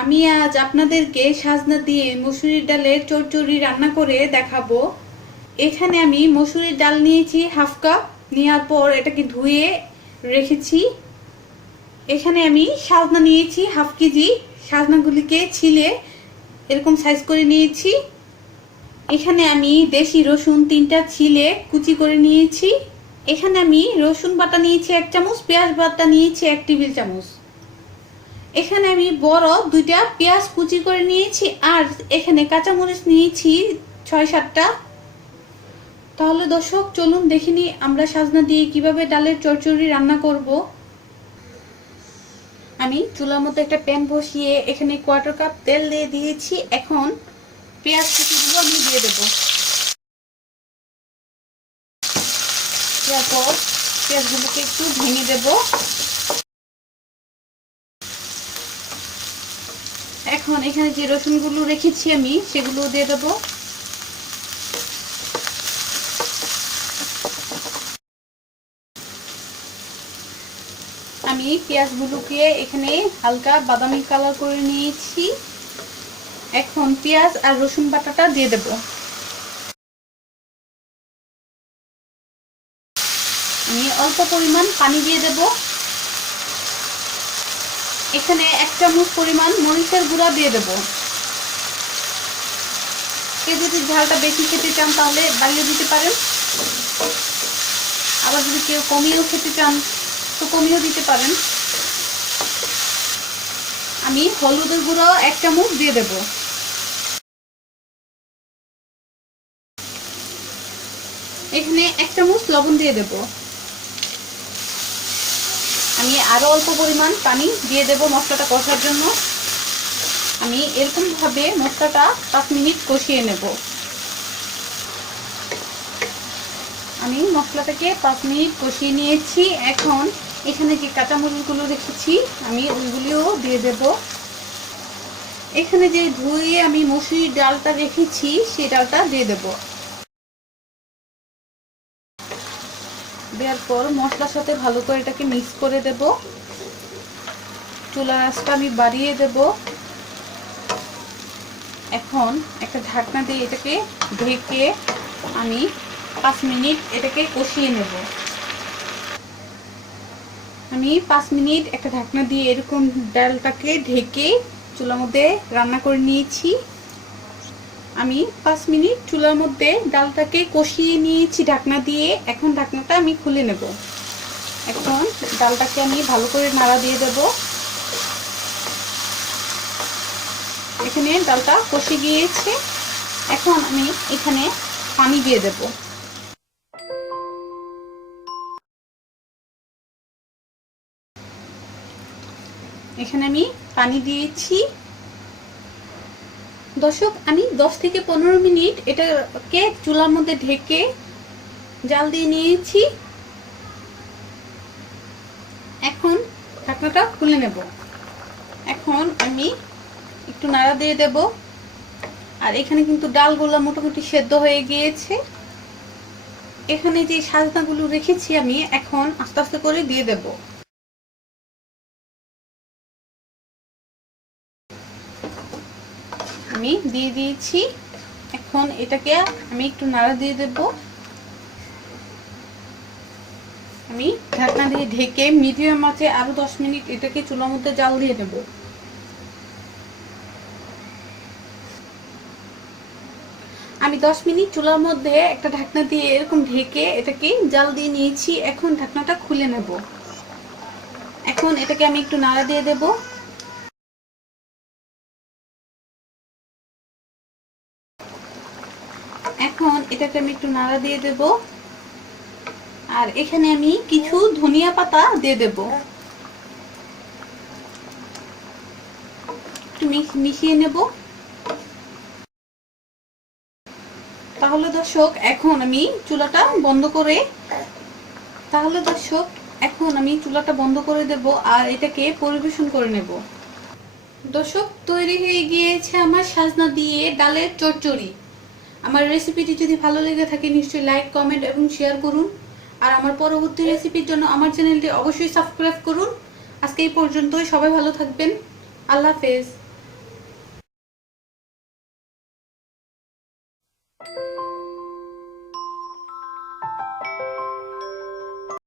আমি আজ আপনাদেরকে সাজনা দিয়ে মসুরির ডালের চচ্চড়ি রান্না করে দেখাবো। এখানে আমি মসুরির ডাল নিয়েছি হাফ কাপ। নেওয়ার পর এটাকে ধুয়ে রেখেছি। এখানে আমি সাজনা নিয়েছি হাফ কেজি। সাজনাগুলিকে ছিলে এরকম সাইজ করে নিয়েছি। এখানে আমি দেশি রসুন তিনটা ছিলে কুচি করে নিয়েছি। এখানে আমি রসুন বাটা নিয়েছি এক চামচ, পেঁয়াজ বাটা নিয়েছি এক টেবিল চামচ। এখানে আমি বড় দুইটা পেঁয়াজ কুচি করে নিয়েছি আর এখানে কাঁচামরিচ নিয়েছি ছয় সাতটা। তাহলে দর্শক, চলুন দেখিনি আমরা সাজনা দিয়ে কীভাবে ডালের চচ্চড়ি রান্না করব। আমি চুলার মধ্যে একটা প্যান বসিয়ে এখানে কোয়ার্টার কাপ তেল দিয়ে দিয়েছি। এখন পেঁয়াজ কুচিগুলো আমি দিয়ে দেবো। তারপর পেঁয়াজগুলোকে একটু ভেঙে দেবো। এখন এখানে যে রসুনগুলো রেখেছি আমি, সেগুলো দিয়ে দেবো। আমি পেঁয়াজগুলোকে এখানে হালকা বাদামি কালার করে নিয়েছি। এখন পেঁয়াজ আর রসুন বাটাটা দিয়ে দেব। আমি অল্প পরিমাণ পানি দিয়ে দেবো। এখানে এক চামচ পরিমাণ মরিচের গুঁড়া দিয়ে দেব। কেউ যদি ঝালটা বেশি খেতে চান তাহলে বাড়িয়ে দিতে পারেন। আবার যদি কেউ কমিয়েও খেতে চান, তো কমিয়েও দিতে পারেন। আমি হলুদের গুঁড়ো এক চামচ দিয়ে দেব। এখানে এক চামচ লবণ দিয়ে দেবো। আমি আরও অল্প পরিমাণ পানি দিয়ে দেব মশলাটা কষার জন্য। আমি এরকমভাবে মশলাটা পাঁচ মিনিট কষিয়ে নেব। আমি মশলাটাকে পাঁচ মিনিট কষিয়ে নিয়েছি। এখন এখানে যে কাঁচামরিচগুলো রেখেছি, আমি ওইগুলিও দিয়ে দেব। এখানে যে ধুয়ে আমি মসুরির ডালটা রেখেছি সেই ডালটা দিয়ে দেবো। দেওয়ার পর মশলার সাথে ভালো করে এটাকে মিক্স করে দেব। চুলার আঁচটা আমি বাড়িয়ে দেব। এখন একটা ঢাকনা দিয়ে এটাকে ঢেকে আমি পাঁচ মিনিট এটাকে কষিয়ে নেব। আমি পাঁচ মিনিট একটা ঢাকনা দিয়ে এরকম ডালটাকে ঢেকে চুলার মধ্যে রান্না করে নিয়েছি। আমি পাঁচ মিনিট চুলার মধ্যে ডালটাকে কষিয়ে নিয়েছি ঢাকনা দিয়ে। এখন ঢাকনাটা আমি খুলে নেব। এখন ডালটাকে আমি ভালো করে নাড়া দিয়ে দেব। এখানে ডালটা কষে গিয়েছে। এখন আমি এখানে পানি দিয়ে দেব। এখানে আমি পানি দিয়েছি। দর্শক, আমি দশ থেকে পনেরো মিনিট এটাকে চুলার মধ্যে ঢেকে জাল দিয়ে নিয়েছি। এখন ঢাকনাটা খুলে নেব। এখন আমি একটু নাড়া দিয়ে দেব। আর এখানে কিন্তু ডালগুলো মোটামুটি সেদ্ধ হয়ে গিয়েছে। এখানে যে সাজনাগুলো রেখেছি আমি, এখন আস্তে আস্তে করে দিয়ে দেবো। আমি দিয়ে দিয়েছি। এখন এটাকে আমি একটু নাড়া দিয়ে দেব। আমি ঢাকনা দিয়ে ঢেকে মিডিয়াম আছে আরও দশ মিনিট এটাকে চুলার মধ্যে জাল দিয়ে দেব। আমি দশ মিনিট চুলার মধ্যে একটা ঢাকনা দিয়ে এরকম ঢেকে এটাকে জাল দিয়ে নিয়েছি। এখন ঢাকনাটা খুলে নেব। এখন এটাকে আমি একটু নাড়া দিয়ে দেবো এখন এটাকে আমি একটু নাড়া দিয়ে দেব। আর এখানে আমি কিছু ধনিয়া পাতা দিয়ে দেব। মিশিয়ে নেব। তাহলে দর্শক, এখন আমি চুলাটা বন্ধ করে, তাহলে দর্শক, এখন আমি চুলাটা বন্ধ করে দেব আর এটাকে পরিবেশন করে নেব। দর্শক, তৈরি হয়ে গিয়েছে আমার সাজনা দিয়ে ডালের চচ্চড়ি। আমার রেসিপিটি যদি ভালো লেগে থাকে, নিশ্চয়ই লাইক কমেন্ট এবং শেয়ার করুন। আর আমার পরবর্তী রেসিপির জন্য আমার চ্যানেলটি অবশ্যই সাবস্ক্রাইব করুন। আজকে এই পর্যন্তই, সবাই ভালো থাকবেন। আল্লাহ হাফেজ।